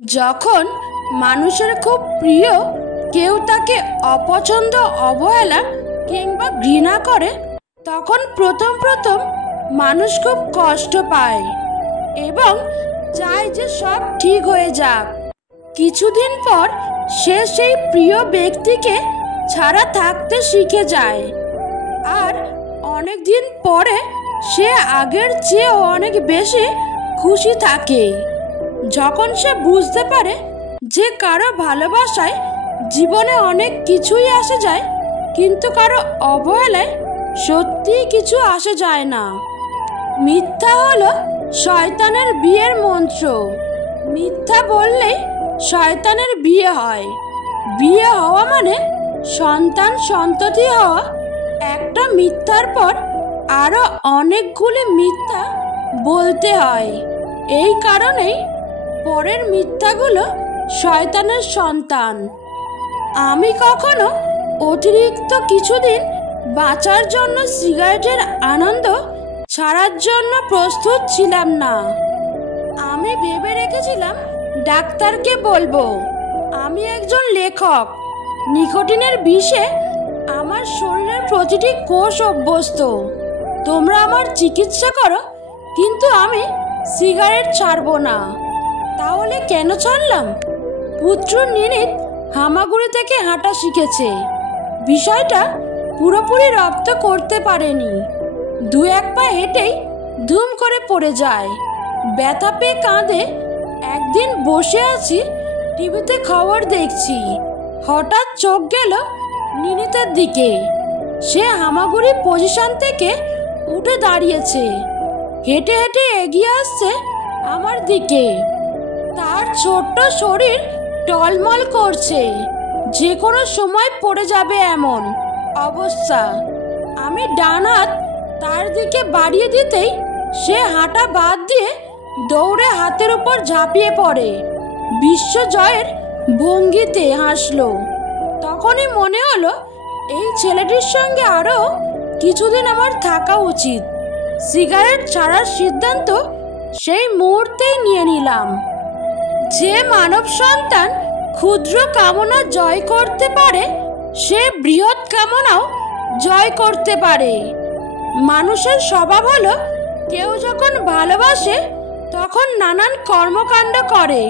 যখন মানুষের খুব প্রিয় কেউ তাকে অপছন্দ, অবহেলা কিংবা ঘৃণা করে, তখন প্রথম প্রথম মানুষ খুব কষ্ট পায় এবং চায় যে সব ঠিক হয়ে যাক। কিছুদিন পর সে সেই প্রিয় ব্যক্তিকে ছাড়া থাকতে শিখে যায়, আর অনেক দিন পরে সে আগের চেয়েও অনেক বেশি খুশি থাকে যখন সে বুঝতে পারে যে কারো ভালোবাসায় জীবনে অনেক কিছুই আসে যায়, কিন্তু কারো অবহেলায় সত্যিই কিছু আসে যায় না। মিথ্যা হলো শয়তানের বিয়ের মন্ত্র। মিথ্যা বললেই শয়তানের বিয়ে হয়। বিয়ে হওয়া মানে সন্তান সন্ততি হওয়া। একটা মিথ্যার পর আরো অনেকগুলি মিথ্যা বলতে হয়। এই কারণেই পরের মিথ্যাগুলো শয়তানের সন্তান। আমি কখনো অতিরিক্ত কিছুদিন বাঁচার জন্য সিগারেটের আনন্দ ছাড়ার জন্য প্রস্তুত ছিলাম না। আমি ভেবে রেখেছিলাম ডাক্তারকে বলবো আমি একজন লেখক। নিকোটিনের বিষে আমার শরীরের প্রতিটি কোষ অভ্যস্ত। তোমরা আমার চিকিৎসা করো, কিন্তু আমি সিগারেট ছাড়বো না। তাহলে কেন ছাড়লাম? পুত্র নিনিত হামাগুড়ি থেকে হাঁটা শিখেছে। বিষয়টা পুরোপুরি রপ্ত করতে পারেনি। দু এক পা হেঁটেই ধুম করে পড়ে যায়। ব্যথা পেয়ে কাঁদে। একদিন বসে আছি, টিভিতে খবর দেখছি, হঠাৎ চোখ গেল নিনিতের দিকে। সে হামাগুড়ি পজিশন থেকে উঠে দাঁড়িয়েছে, হেঁটে হেঁটে এগিয়ে আসছে আমার দিকে। তার ছোট্ট শরীর টলমল করছে, যে কোনো সময় পড়ে যাবে এমন অবস্থা। আমি ডান হাত তার দিকে বাড়িয়ে দিতেই সে হাঁটা বাদ দিয়ে দৌড়ে হাতের উপর ঝাঁপিয়ে পড়ে, বিশ্ব জয়ের ভঙ্গিতে হাসলো। তখনই মনে হলো এই ছেলেটির সঙ্গে আরো কিছুদিন আমার থাকা উচিত। সিগারেট ছাড়ার সিদ্ধান্ত সেই মুহূর্তেই নিয়ে নিলাম। যে মানব সন্তান ক্ষুদ্র কামনা জয় করতে পারে, সে বৃহৎ কামনাও জয় করতে পারে। মানুষের স্বভাব হলো কেউ যখন ভালোবাসে তখন নানান কর্মকাণ্ড করে,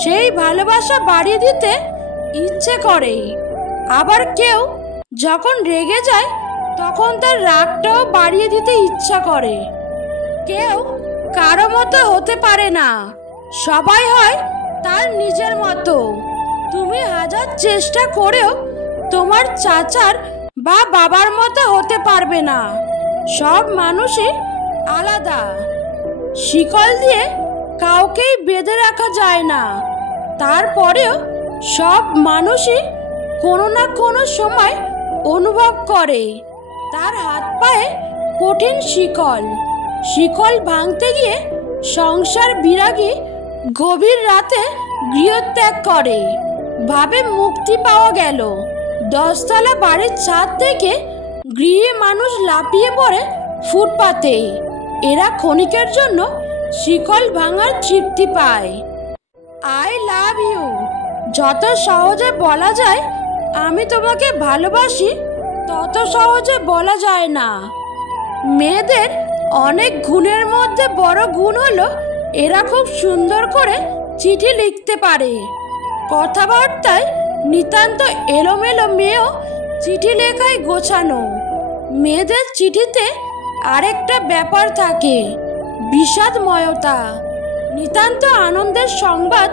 সেই ভালোবাসা বাড়িয়ে দিতে ইচ্ছে করে। আবার কেউ যখন রেগে যায় তখন তার রাগটাও বাড়িয়ে দিতে ইচ্ছা করে। কেউ কারো মতো হতে পারে না, সবাই হয় তার নিজের মতো। তুমি হাজার চেষ্টা করেও তোমার চাচার বা বাবার মতো হতে পারবে না। সব মানুষই আলাদা। শিকল দিয়ে কাউকেই বেঁধে রাখা যায় না। তারপরেও সব মানুষই কোনো না কোনো সময় অনুভব করে তার হাত পায়ে কঠিন শিকল। শিকল ভাঙতে গিয়ে সংসার বিরাগী গভীর রাতে গৃহত্যাগ করে, ভাবে মুক্তি পাওয়া গেল। 10 তলা বাড়ির ছাদ থেকে গৃহী মানুষ লাফিয়ে পড়ে ফুটপাতে। এরা ক্ষণিকের জন্য শিকল ভাঙার তৃপ্তি পায়। আই লাভ ইউ যত সহজে বলা যায় আমি তোমাকে ভালোবাসি, তত সহজে বলা যায় না। মেয়েদের অনেক গুণের মধ্যে বড় গুণ হলো এরা খুব সুন্দর করে চিঠি লিখতে পারে। কথাবার্তায় নিতান্ত এলোমেলো, মেয়েও চিঠি লেখায় গোছানো। মেয়েদের চিঠিতে আরেকটা ব্যাপার থাকে, বিষাদময়তা। নিতান্ত আনন্দের সংবাদ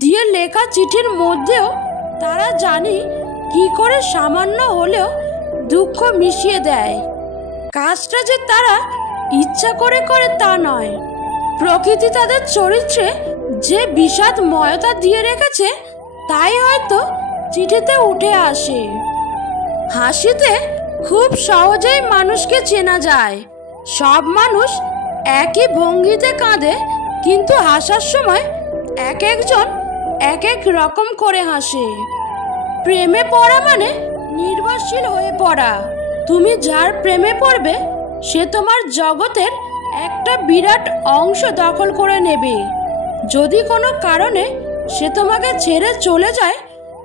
দিয়ে লেখা চিঠির মধ্যেও তারা জানি কি করে সামান্য হলেও দুঃখ মিশিয়ে দেয়। কাজটা যে তারা ইচ্ছা করে করে তা নয়, প্রকৃতি তাদের চরিত্রে যে বিষাদময়তা দিয়ে রেখেছে তাই হয়তো চিঠিতে উঠে আসে। হাসিতে খুব সহজেই মানুষকে চেনা যায়। সব মানুষ একই ভঙ্গিতে কাঁদে, কিন্তু হাসার সময় এক একজন এক এক রকম করে হাসে। প্রেমে পড়া মানে নির্ভরশীল হয়ে পড়া। তুমি যার প্রেমে পড়বে সে তোমার জগতের একটা বিরাট অংশ দখল করে নেবে। যদি কোনো কারণে সে তোমাকে ছেড়ে চলে যায়,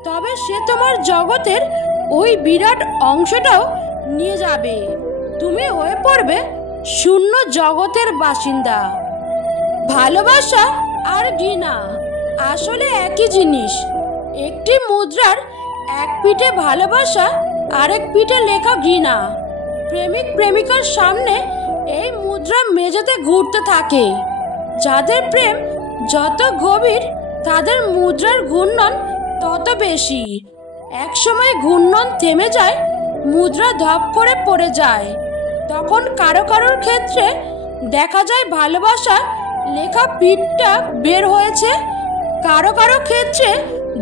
তবে সে তোমার জগতের ওই বিরাট অংশটাও নিয়ে যাবে। তুমি হয়ে পড়বে শূন্য জগতের বাসিন্দা। ভালোবাসা আর ঘৃণা আসলে একই জিনিস। একটি মুদ্রার এক পিঠে ভালোবাসা, আরেক পিঠে লেখা ঘৃণা। প্রেমিক প্রেমিকার সামনে এই মুদ্রা মেঝেতে ঘুরতে থাকে। যাদের প্রেম যত গভীর, তাদের মুদ্রার ঘূর্ণন তত বেশি। একসময় ঘূর্ণন থেমে যায়, মুদ্রা ধপ করে পড়ে যায়। তখন কারো কারোর ক্ষেত্রে দেখা যায় ভালোবাসা লেখা পিঠটা বের হয়েছে, কারো কারো ক্ষেত্রে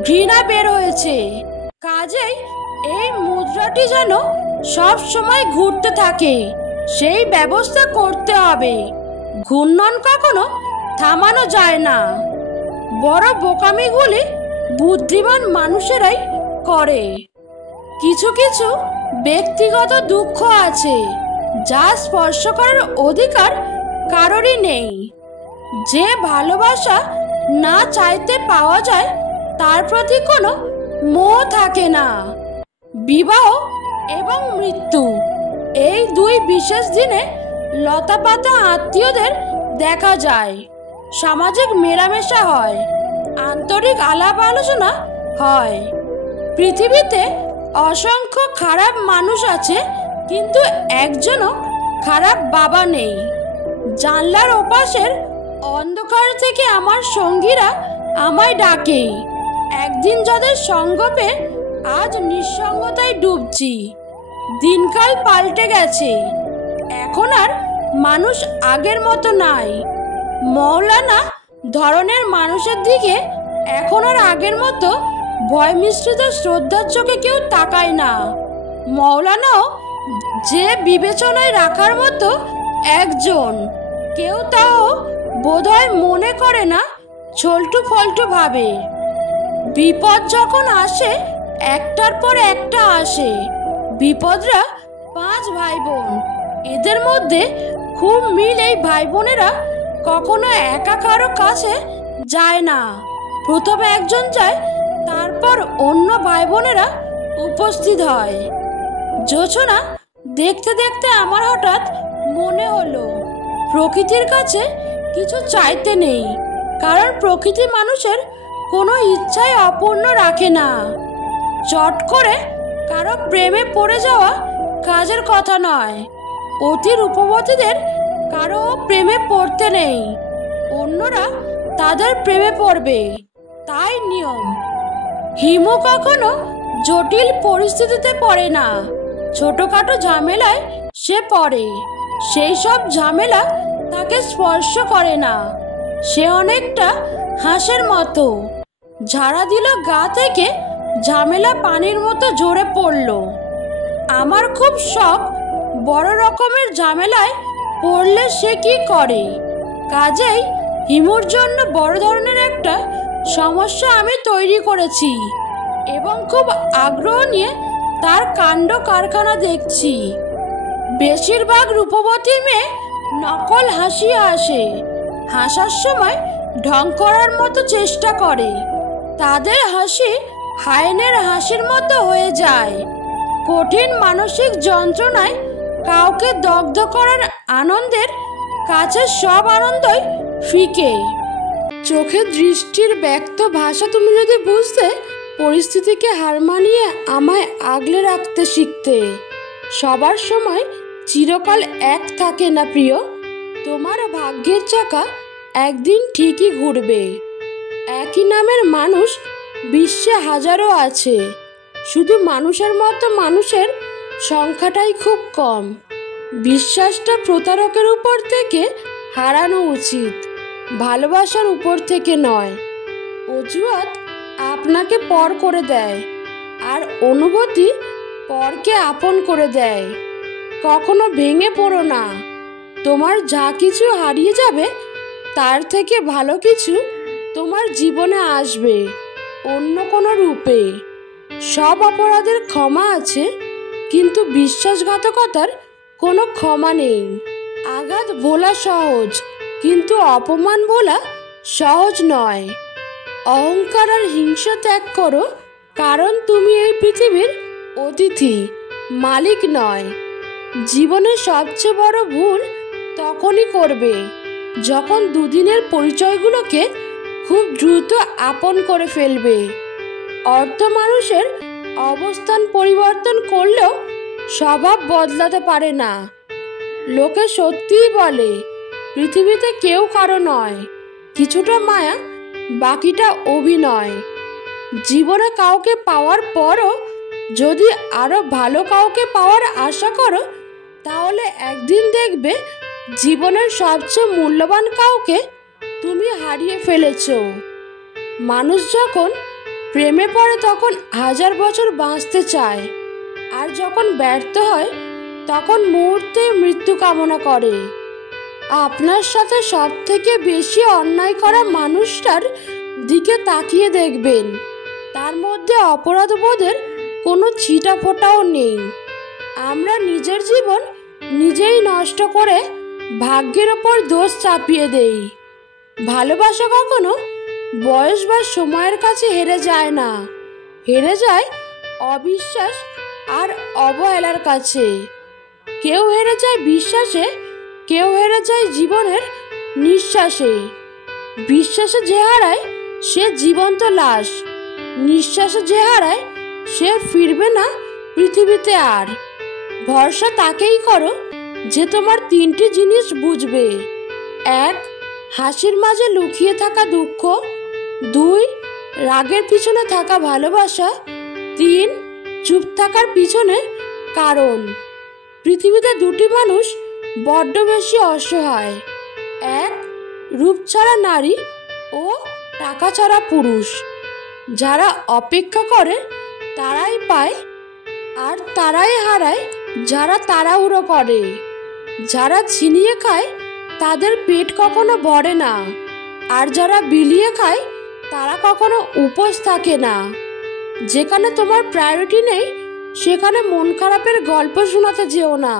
ঘৃণা বের হয়েছে। কাজেই এই মুদ্রাটি যেন সব সময় ঘুরতে থাকে, সেই ব্যবস্থা করতে হবে। ঘূর্ণন কখনো থামানো যায় না। বড় বোকামিগুলি বুদ্ধিমান মানুষেরাই করে। কিছু কিছু ব্যক্তিগত দুঃখ আছে যা স্পর্শ করার অধিকার কারোরই নেই। যে ভালোবাসা না চাইতে পাওয়া যায়, তার প্রতি কোনো মোহ থাকে না। বিবাহ এবং মৃত্যু, এই দুই বিশেষ দিনে লতাপাতা আত্মীয়দের দেখা যায়। সামাজিক মেলামেশা হয়, আন্তরিক আলাপ আলোচনা হয়। পৃথিবীতে অসংখ্য খারাপ মানুষ আছে, কিন্তু একজনও খারাপ বাবা নেই। জানলার ওপাশের অন্ধকার থেকে আমার সঙ্গীরা আমায় ডাকে। একদিন যাদের সঙ্গ পেয়ে আজ নিঃসঙ্গতায় ডুবছি। দিনকাল পাল্টে গেছে, এখন আর মানুষ আগের মতো নাই। মৌলানা ধরনের মানুষের দিকে এখন আর আগের মতো ভয় মিশ্রিত শ্রদ্ধার চোখে কেউ তাকায় না। মৌলানাও যে বিবেচনায় রাখার মতো একজন, কেউ তাও বোধহয় মনে করে না, ছল্টু ফল্টু ভাবে। বিপদ যখন আসে একটার পর একটা আসে। বিপদরা 5 ভাই বোন, এদের মধ্যে খুব মিল। এই ভাই বোনেরা কখনো একা কারো কাছে যায় না। প্রথমে একজন যায়, তারপর অন্য ভাই বোনেরা উপস্থিত হয়। জোছনা দেখতে দেখতে আমার হঠাৎ মনে হলো, প্রকৃতির কাছে কিছু চাইতে নেই, কারণ প্রকৃতি মানুষের কোনো ইচ্ছাই অপূর্ণ রাখে না। চট করে কারো প্রেমে পড়ে যাওয়া কাজের কথা নয়। অতি রূপবতীদের কারো প্রেমে পড়তে নেই, অন্যরা তাদের প্রেমে পড়বে, তাই নিয়ম। হিমু কখনো জটিল পরিস্থিতিতে পড়ে না, ছোটখাটো ঝামেলায় সে পড়ে। সেই সব ঝামেলা তাকে স্পর্শ করে না। সে অনেকটা হাঁসের মতো, ঝাড়া দিল গা থেকে, ঝামেলা পানির মতো ঝরে পড়ল। আমার খুব শখ, বড় রকমের ঝামেলায় পড়লে সে কি করে। কাজেই হিমুর জন্য বড় ধরনের একটা সমস্যা আমি তৈরি করেছি এবং খুব আগ্রহ নিয়ে তার কাণ্ড কারখানা দেখছি। বেশিরভাগ রূপবতী মেয়ে নকল হাসি হাসে, হাসার সময় ঢং করার মতো চেষ্টা করে। তাদের হাসি হায়েনের হাসির মতো হয়ে যায়। কঠিন মানসিক যন্ত্রণায় কাউকে দগ্ধ করার আনন্দের কাছে সব আনন্দই ফিকে। চোখের দৃষ্টির ব্যক্ত ভাষা তুমি যদি বুঝতে, পরিস্থিতিকে হার মানিয়ে আমায় আগলে রাখতে শিখতে। সবার সময় চিরকাল এক থাকে না প্রিয়, তোমার ভাগ্যের চাকা একদিন ঠিকই ঘুরবে। একই নামের মানুষ বিশ্বে হাজারো আছে, শুধু মানুষের মতো মানুষের সংখ্যাটাই খুব কম। বিশ্বাসটা প্রতারকের উপর থেকে হারানো উচিত, ভালোবাসার উপর থেকে নয়। অজুহাত আপনাকে পর করে দেয়, আর অনুভূতি পরকে আপন করে দেয়। কখনো ভেঙে পড়ো না, তোমার যা কিছু হারিয়ে যাবে তার থেকে ভালো কিছু তোমার জীবনে আসবে অন্য কোনো রূপে। সব অপরাধের ক্ষমা আছে, কিন্তু বিশ্বাসঘাতকতার কোনো ক্ষমা নেই। আঘাত ভোলা সহজ, কিন্তু অপমান ভোলা সহজ নয়। অহংকার আর হিংসা ত্যাগ করো, কারণ তুমি এই পৃথিবীর অতিথি, মালিক নয়। জীবনের সবচেয়ে বড় ভুল তখনই করবে যখন দুদিনের পরিচয়গুলোকে খুব দ্রুত আপন করে ফেলবে। অর্থ মানুষের অবস্থান পরিবর্তন করলেও স্বভাব বদলাতে পারে না। লোকে সত্যিই বলে পৃথিবীতে কেউ কারো নয়, কিছুটা মায়া, বাকিটা অভিনয়। জীবনে কাউকে পাওয়ার পরও যদি আরো ভালো কাউকে পাওয়ার আশা করো, তাহলে একদিন দেখবে জীবনের সবচেয়ে মূল্যবান কাউকে তুমি হারিয়ে ফেলেছ। মানুষ যখন প্রেমে পড়ে তখন 1000 বছর বাঁচতে চায়, আর যখন ব্যর্থ হয় তখন মুহূর্তে মৃত্যু কামনা করে। আপনার সাথে সব থেকে বেশি অন্যায় করা মানুষটার দিকে তাকিয়ে দেখবেন, তার মধ্যে অপরাধবোধের কোনো ছিটা ফোঁটাও নেই। আমরা নিজের জীবন নিজেই নষ্ট করে ভাগ্যের ওপর দোষ চাপিয়ে দেই। ভালোবাসা কখনো বয়স বা সময়ের কাছে হেরে যায় না, হেরে যায় অবিশ্বাস আর অবহেলার কাছে। কেউ হেরে যায় বিশ্বাসে, কেউ হেরে যায় জীবনের নিঃশ্বাসে। বিশ্বাসে যে হারায় সে জীবন্ত লাশ, নিঃশ্বাসে যে হারায় সে ফিরবে না পৃথিবীতে আর। ভরসা তাকেই করো যে তোমার 3টি জিনিস বুঝবে। 1. হাসির মাঝে লুকিয়ে থাকা দুঃখ। 2. রাগের পিছনে থাকা ভালোবাসা। 3. চুপ থাকার পিছনে কারণ। পৃথিবীতে 2টি মানুষ বড্ড বেশি অসহায়। 1. রূপ ছাড়া নারী ও টাকা ছাড়া পুরুষ। যারা অপেক্ষা করে তারাই পায়, আর তারাই হারায় যারা তাড়াহুড়ো করে। যারা ছিনিয়ে খায় তাদের পেট কখনো ভরে না, আর যারা বিলিয়ে খায় তারা কখনো উপোস থাকে না। যেখানে তোমার প্রায়োরিটি নেই সেখানে মন খারাপের গল্প শোনাতে যেও না।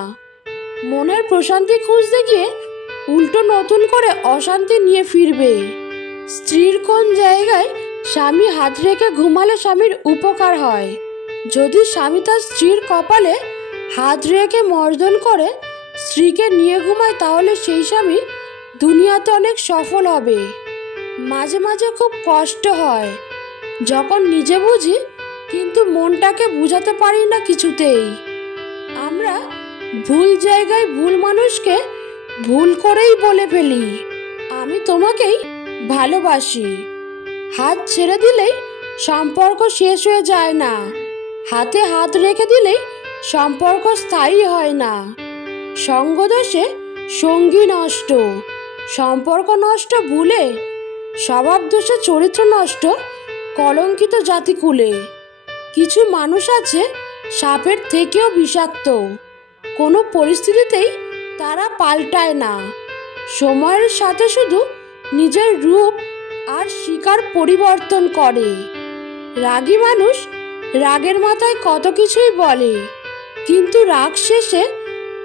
মনের প্রশান্তি খুঁজতে গিয়ে উল্টো নতুন করে অশান্তি নিয়ে ফিরবে। স্ত্রীর কোন জায়গায় স্বামী হাত রেখে ঘুমালে স্বামীর উপকার হয়? যদি স্বামী তার স্ত্রীর কপালে হাত রেখে মর্দন করে স্ত্রীকে নিয়ে ঘুমায়, তাহলে সেই স্বামী দুনিয়াতে অনেক সফল হবে। মাঝে মাঝে খুব কষ্ট হয় যখন নিজে বুঝি কিন্তু মনটাকে বুঝাতে পারি না কিছুতেই। আমরা ভুল জায়গায় ভুল মানুষকে ভুল করেই বলে ফেলি আমি তোমাকেই ভালোবাসি। হাত ছেড়ে দিলেই সম্পর্ক শেষ হয়ে যায় না, হাতে হাত রেখে দিলেই সম্পর্ক স্থায়ী হয় না। সঙ্গদোষে সঙ্গী নষ্ট, সম্পর্ক নষ্ট ভুলে, স্বভাব দোষে চরিত্র নষ্ট, কলঙ্কিত জাতিকুলে। কিছু মানুষ আছে সাপের থেকেও বিষাক্ত, কোনো পরিস্থিতিতেই তারা পাল্টায় না। সময়ের সাথে শুধু নিজের রূপ আর শিকার পরিবর্তন করে। রাগী মানুষ রাগের মাথায় কত কিছুই বলে, কিন্তু রাগ শেষে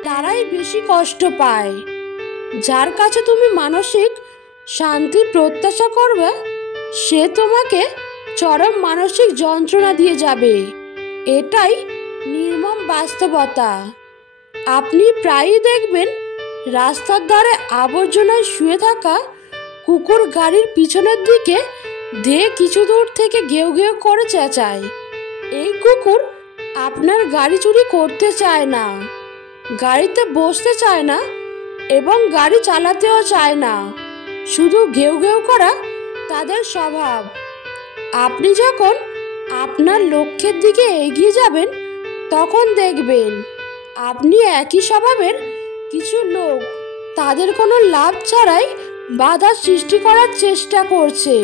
তারাই বেশি কষ্ট পায়। যার কাছে তুমি মানসিক শান্তি প্রত্যাশা করবে সে তোমাকে চরম মানসিক যন্ত্রণা দিয়ে যাবে। এটাই নির্মম বাস্তবতা। আপনি প্রায়ই দেখবেন রাস্তার ধারে আবর্জনায় শুয়ে থাকা কুকুর গাড়ির পিছনের দিকে দিয়ে কিছু দূর থেকে ঘেউ ঘেউ করে চেঁচায়। এই কুকুর আপনার গাড়ি চুরি করতে চায় না, গাড়িতে বসতে চায় না এবং গাড়ি চালাতেও চায় না, শুধু ঘেউ ঘেউ করা তাদের স্বভাব। আপনি যখন আপনার লক্ষ্যের দিকে এগিয়ে যাবেন তখন দেখবেন আপনি একই স্বভাবের কিছু লোক তাদের কোনো লাভ ছাড়াই বাধা সৃষ্টি করার চেষ্টা করছে।